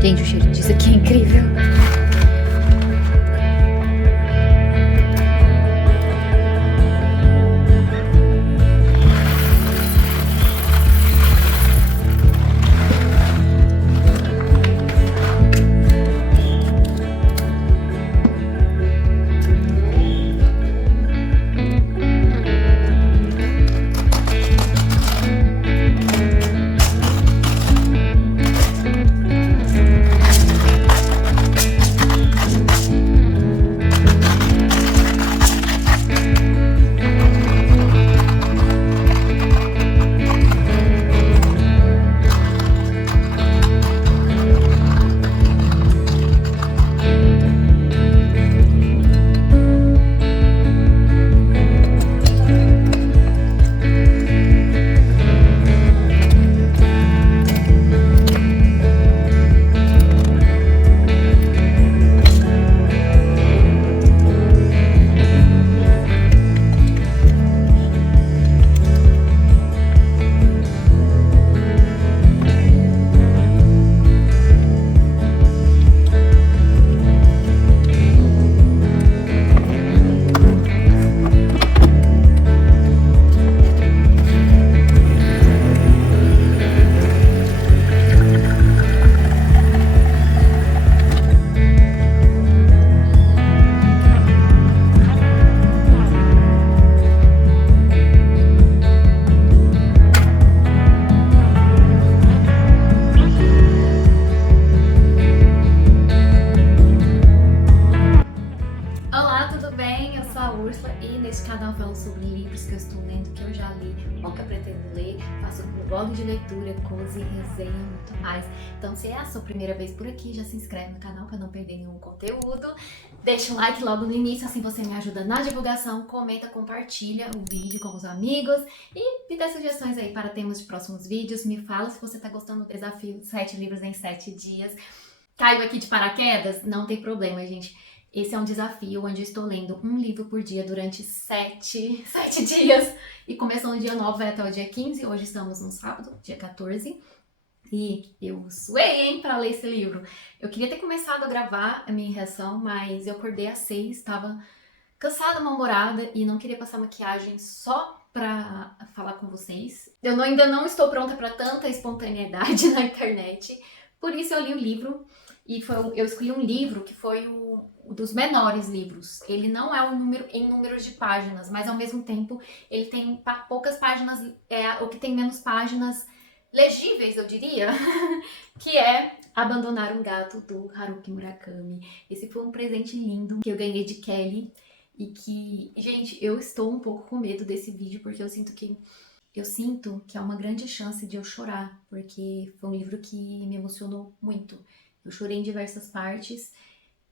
Gente, o cheiro disso aqui é incrível. Olá, tudo bem? Eu sou a Úrsula e neste canal falo sobre livros que eu estou lendo, que eu já li ou que eu pretendo ler. Faço um blog de leitura, cozy, resenha e muito mais. Então, se é a sua primeira vez por aqui, já se inscreve no canal para não perder nenhum conteúdo. Deixa um like logo no início, assim você me ajuda na divulgação. Comenta, compartilha o vídeo com os amigos e me dá sugestões aí para temas de próximos vídeos. Me fala se você está gostando do desafio 7 livros em 7 dias. Caiu aqui de paraquedas? Não tem problema, gente. Esse é um desafio onde eu estou lendo um livro por dia durante 7 dias. E começou no dia 9, vai até o dia 15. Hoje estamos no sábado, dia 14. E eu suei, hein, pra ler esse livro. Eu queria ter começado a gravar a minha reação, mas eu acordei às 6, estava cansada, mal-humorada e não queria passar maquiagem só pra falar com vocês. Eu ainda não estou pronta pra tanta espontaneidade na internet. Por isso eu li o livro. E eu escolhi um livro que foi o dos menores livros. Ele não é em números de páginas, mas ao mesmo tempo ele tem poucas páginas, o que tem menos páginas legíveis, eu diria, que é Abandonar um Gato, do Haruki Murakami. Esse foi um presente lindo que eu ganhei de Kelly e que, gente, eu estou um pouco com medo desse vídeo porque eu sinto que é uma grande chance de eu chorar, porque foi um livro que me emocionou muito. Eu chorei em diversas partes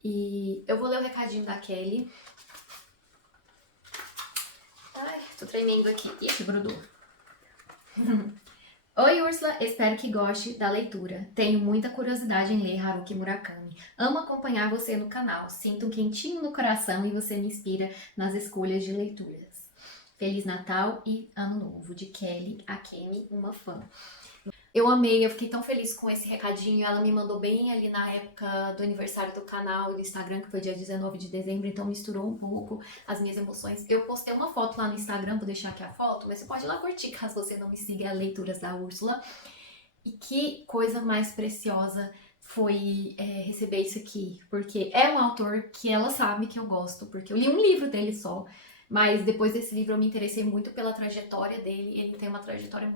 e eu vou ler o recadinho da Kelly. Ai, tô tremendo aqui. Ixi, grudou. Oi, Úrsula, espero que goste da leitura. Tenho muita curiosidade em ler Haruki Murakami. Amo acompanhar você no canal. Sinto um quentinho no coração e você me inspira nas escolhas de leituras. Feliz Natal e Ano Novo, de Kelly Akemi, uma fã. Eu amei, eu fiquei tão feliz com esse recadinho. Ela me mandou bem ali na época do aniversário do canal e do Instagram, que foi dia 19 de dezembro, então misturou um pouco as minhas emoções. Eu postei uma foto lá no Instagram, vou deixar aqui a foto, mas você pode ir lá curtir caso você não me siga, Leituras da Úrsula. E que coisa mais preciosa foi receber isso aqui, porque é um autor que ela sabe que eu gosto, porque eu li um livro dele só. Mas depois desse livro eu me interessei muito pela trajetória dele. Ele tem uma trajetória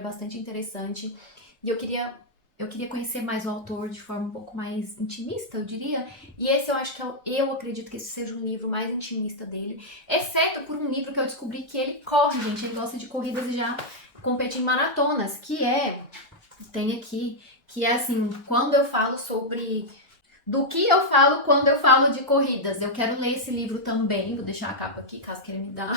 bastante interessante. E eu queria conhecer mais o autor de forma um pouco mais intimista, eu diria. E esse eu acho que eu acredito que esse seja um livro mais intimista dele. Exceto por um livro que eu descobri que ele corre, gente. Ele gosta de corridas e já compete em maratonas, tem aqui, que é assim, quando eu falo sobre... Do que eu falo quando eu falo de corridas. Eu quero ler esse livro também. Vou deixar a capa aqui, caso queira me dar.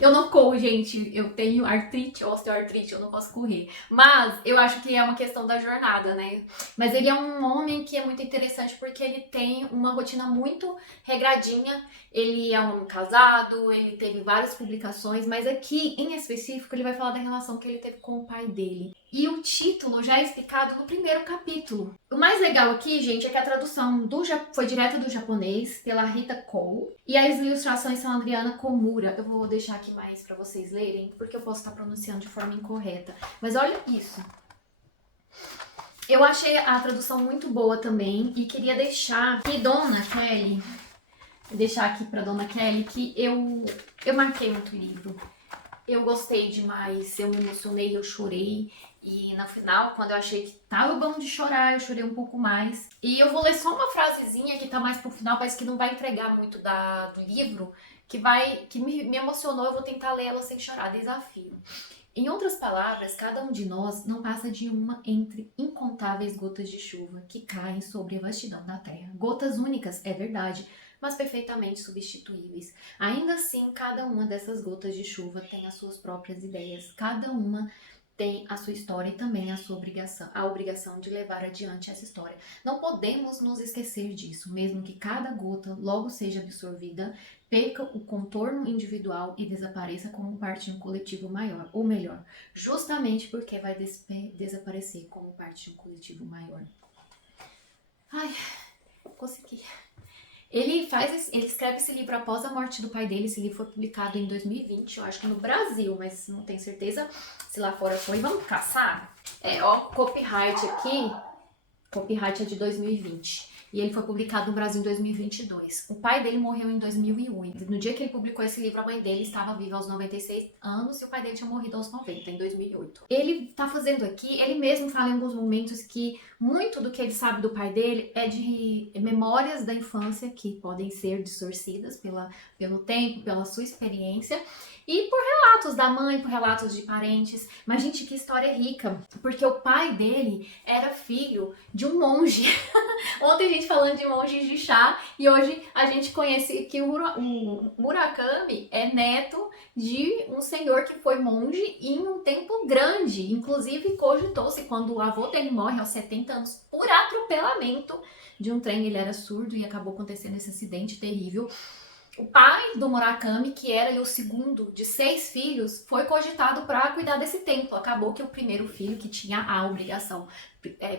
Eu não corro, gente. Eu tenho artrite, osteoartrite, eu não posso correr. Mas eu acho que é uma questão da jornada, né? Mas ele é um homem que é muito interessante porque ele tem uma rotina muito regradinha. Ele é um homem casado, ele teve várias publicações, mas aqui, em específico, ele vai falar da relação que ele teve com o pai dele. E o título já é explicado no primeiro capítulo. O mais legal aqui, gente, é que a tradução foi direta do japonês pela Rita Cole e as ilustrações são a Adriana Komura. Eu vou deixar aqui mais para vocês lerem, porque eu posso estar pronunciando de forma incorreta. Mas olha isso. Eu achei a tradução muito boa também e queria deixar que Dona Kelly, para Dona Kelly que eu marquei muito o livro. Eu gostei demais, eu me emocionei, eu chorei. E no final, quando eu achei que tava bom de chorar, eu chorei um pouco mais. E eu vou ler só uma frasezinha que tá mais pro final, mas que não vai entregar muito do livro, que me emocionou, eu vou tentar ler ela sem chorar, desafio. Em outras palavras, cada um de nós não passa de uma entre incontáveis gotas de chuva que caem sobre a vastidão da terra. Gotas únicas, é verdade, mas perfeitamente substituíveis. Ainda assim, cada uma dessas gotas de chuva tem as suas próprias ideias. Cada uma tem a sua história e também a sua obrigação, a obrigação de levar adiante essa história. Não podemos nos esquecer disso, mesmo que cada gota logo seja absorvida, perca o contorno individual e desapareça como parte de um coletivo maior, ou melhor, justamente porque vai desaparecer como parte de um coletivo maior. Ai, consegui. Ele escreve esse livro após a morte do pai dele. Esse livro foi publicado em 2020, eu acho que no Brasil, mas não tenho certeza se lá fora foi. Vamos caçar? Copyright aqui. Copyright é de 2020. E ele foi publicado no Brasil em 2022. O pai dele morreu em 2008. No dia que ele publicou esse livro, a mãe dele estava viva aos 96 anos e o pai dele tinha morrido aos 90, em 2008. Ele tá fazendo aqui, ele mesmo fala em alguns momentos que muito do que ele sabe do pai dele é de memórias da infância que podem ser distorcidas pelo tempo, pela sua experiência. E por relatos da mãe, por relatos de parentes. Mas, gente, que história rica. Porque o pai dele era filho de um monge. Ontem a gente falando de monges de chá. E hoje a gente conhece que o Murakami é neto de um senhor que foi monge em um tempo grande. Inclusive, cogitou-se quando o avô dele morre aos 70 anos por atropelamento de um trem. Ele era surdo e acabou acontecendo esse acidente terrível. O pai do Murakami, que era o segundo de 6 filhos, foi cogitado para cuidar desse templo. Acabou que o primeiro filho, que tinha a obrigação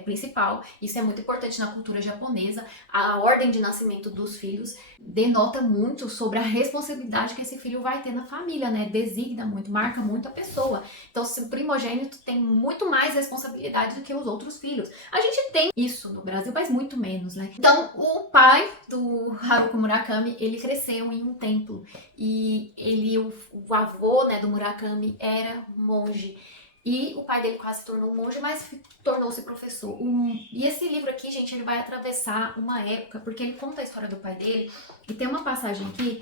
principal, isso é muito importante na cultura japonesa, a ordem de nascimento dos filhos denota muito sobre a responsabilidade que esse filho vai ter na família, né? Designa muito, marca muito a pessoa. Então, se o primogênito tem muito mais responsabilidade do que os outros filhos. A gente tem isso no Brasil, mas muito menos, né? Então, o pai do Haruki Murakami, ele cresceu em um templo e o avô, né, do Murakami era monge. E o pai dele quase se tornou monge, mas tornou-se professor. E esse livro aqui, gente, ele vai atravessar uma época, porque ele conta a história do pai dele. E tem uma passagem aqui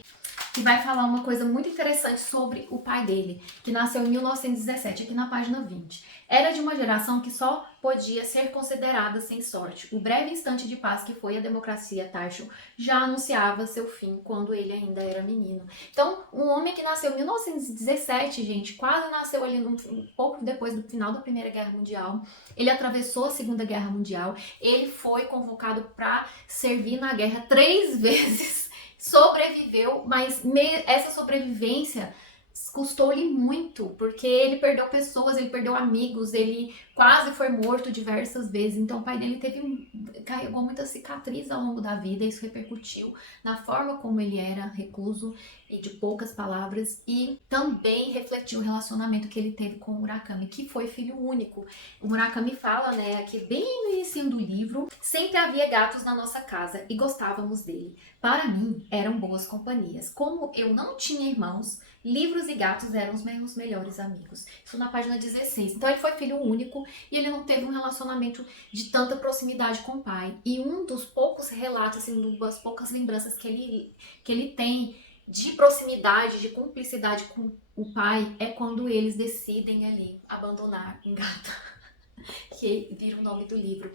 que vai falar uma coisa muito interessante sobre o pai dele, que nasceu em 1917, aqui na página 20. Era de uma geração que só podia ser considerada sem sorte. O breve instante de paz que foi a democracia Taisho já anunciava seu fim quando ele ainda era menino. Então, um homem que nasceu em 1917, gente, quase nasceu ali um pouco depois do final da Primeira Guerra Mundial. Ele atravessou a Segunda Guerra Mundial. Ele foi convocado para servir na guerra 3 vezes. Sobreviveu, mas essa sobrevivência custou-lhe muito, porque ele perdeu pessoas, ele perdeu amigos, ele quase foi morto diversas vezes. Então o pai dele carregou muita cicatriz ao longo da vida, isso repercutiu na forma como ele era, recluso e de poucas palavras, e também refletiu o relacionamento que ele teve com o Murakami, que foi filho único. O Murakami fala, né, aqui bem no início do livro: sempre havia gatos na nossa casa e gostávamos dele. Para mim, eram boas companhias. Como eu não tinha irmãos, livros e gatos eram os meus melhores amigos. Isso na página 16. Então ele foi filho único e ele não teve um relacionamento de tanta proximidade com o pai. E um dos poucos relatos, assim, das poucas lembranças que ele tem de proximidade, de cumplicidade com o pai, é quando eles decidem ali abandonar um gato, que vira o nome do livro.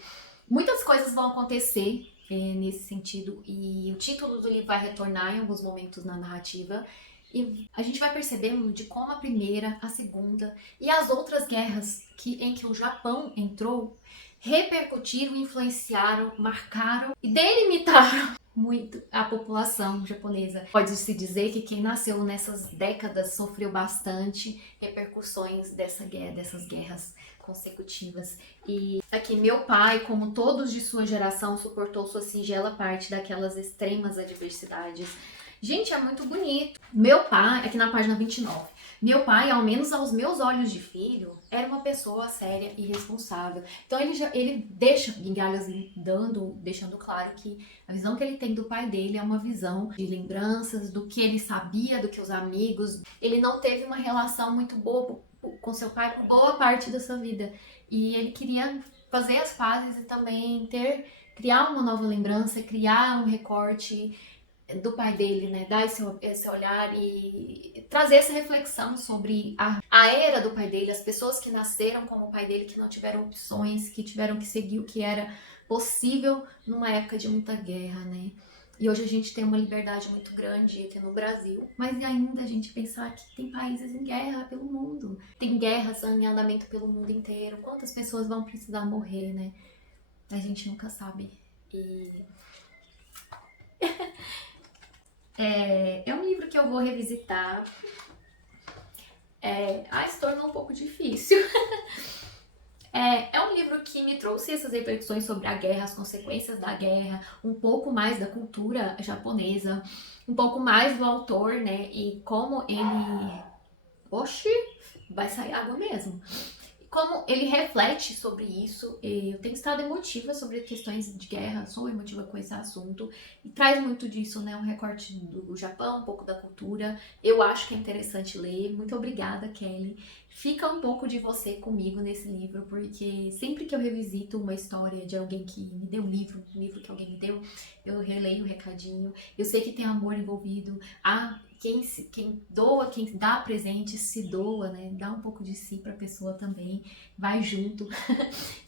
Muitas coisas vão acontecer nesse sentido, e o título do livro vai retornar em alguns momentos na narrativa, e a gente vai percebendo de como a primeira, a segunda e as outras guerras em que o Japão entrou repercutiram, influenciaram, marcaram e delimitaram muito a população japonesa. Pode-se dizer que quem nasceu nessas décadas sofreu bastante repercussões dessas guerras consecutivas. E aqui meu pai, como todos de sua geração, suportou sua singela parte daquelas extremas adversidades. Gente, é muito bonito. Meu pai, aqui na página 29, meu pai, ao menos aos meus olhos de filho, era uma pessoa séria e responsável. Então ele deixa Bengalhas deixando claro que a visão que ele tem do pai dele é uma visão de lembranças, do que ele sabia, do que os amigos. Ele não teve uma relação muito boa com seu pai por boa parte da sua vida. E ele queria fazer as pazes e também criar uma nova lembrança, criar um recorte do pai dele, né? Dar esse olhar e trazer essa reflexão sobre a era do pai dele, as pessoas que nasceram como o pai dele, que não tiveram opções, que tiveram que seguir o que era possível numa época de muita guerra, né? E hoje a gente tem uma liberdade muito grande aqui no Brasil, mas ainda a gente pensar que tem países em guerra pelo mundo, tem guerras em andamento pelo mundo inteiro, quantas pessoas vão precisar morrer, né? A gente nunca sabe. E é um livro que eu vou revisitar. Se tornou um pouco difícil. É um livro que me trouxe essas reflexões sobre a guerra, as consequências da guerra, um pouco mais da cultura japonesa, um pouco mais do autor, né? E como ele... Oxi, vai sair água mesmo. Como ele reflete sobre isso. Eu tenho estado emotiva sobre questões de guerra, sou emotiva com esse assunto, e traz muito disso, né? Um recorte do Japão, um pouco da cultura. Eu acho que é interessante ler. Muito obrigada, Kelly. Fica um pouco de você comigo nesse livro, porque sempre que eu revisito uma história de alguém que me deu um livro que alguém me deu, eu releio o recadinho. Eu sei que tem amor envolvido. Quem doa, quem dá presente, se doa, né? Dá um pouco de si pra pessoa também, vai junto.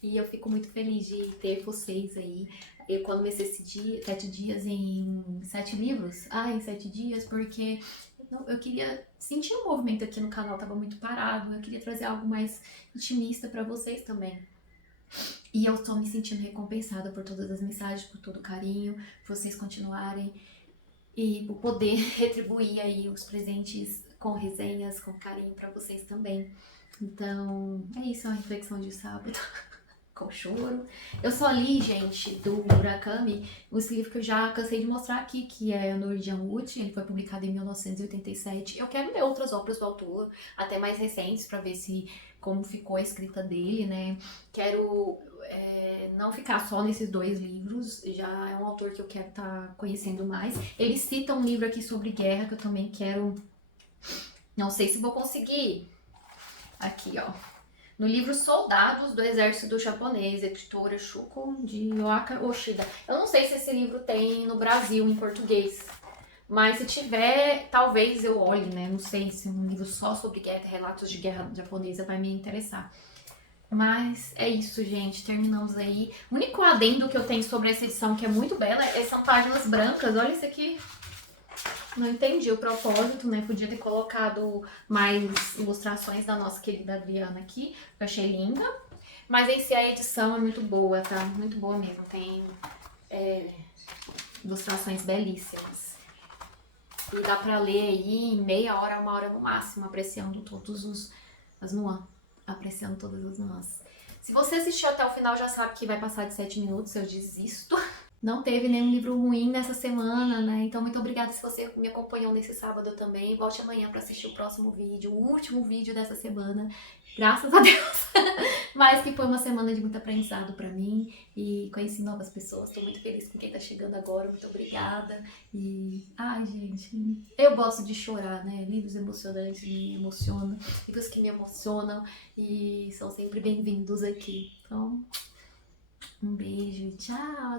E eu fico muito feliz de ter vocês aí. Eu comecei 7 dias em 7 livros. Em 7 dias, porque eu queria sentir um movimento aqui no canal, tava muito parado. Eu queria trazer algo mais intimista pra vocês também. E eu tô me sentindo recompensada por todas as mensagens, por todo o carinho, por vocês continuarem. E por poder retribuir aí os presentes com resenhas, com carinho pra vocês também. Então, é isso, é uma reflexão de sábado, com choro. Eu só li, gente, do Murakami, esse livro que eu já cansei de mostrar aqui, que é Norwegian Wood, ele foi publicado em 1987. Eu quero ler outras obras do autor, até mais recentes, pra ver como ficou a escrita dele, né? Quero não ficar só nesses 2 livros, já é um autor que eu quero estar conhecendo mais. Ele cita um livro aqui sobre guerra que eu também quero, não sei se vou conseguir. Aqui, ó. No livro Soldados do Exército Japonês, editora Shuko de Yoaka Oshida. Eu não sei se esse livro tem no Brasil em português, mas se tiver, talvez eu olhe, né? Não sei se um livro só sobre guerra, relatos de guerra japonesa vai me interessar. Mas é isso, gente. Terminamos aí. O único adendo que eu tenho sobre essa edição, que é muito bela, são páginas brancas. Olha isso aqui. Não entendi o propósito, né? Podia ter colocado mais ilustrações da nossa querida Adriana aqui. Eu achei linda. Mas em si a edição é muito boa, tá? Muito boa mesmo. Tem ilustrações belíssimas. E dá pra ler aí em meia hora, 1 hora no máximo, apreciando todas as nuances. Se você assistiu até o final, já sabe que vai passar de 7 minutos, eu desisto. Não teve nenhum livro ruim nessa semana, né? Então, muito obrigada se você me acompanhou nesse sábado também. Volte amanhã pra assistir o próximo vídeo, o último vídeo dessa semana. Graças a Deus! Mas que foi uma semana de muito aprendizado pra mim e conheci novas pessoas. Tô muito feliz com quem tá chegando agora. Muito obrigada. E, gente, eu gosto de chorar, né? Livros emocionantes me emocionam, livros que me emocionam e são sempre bem-vindos aqui. Então, um beijo, tchau!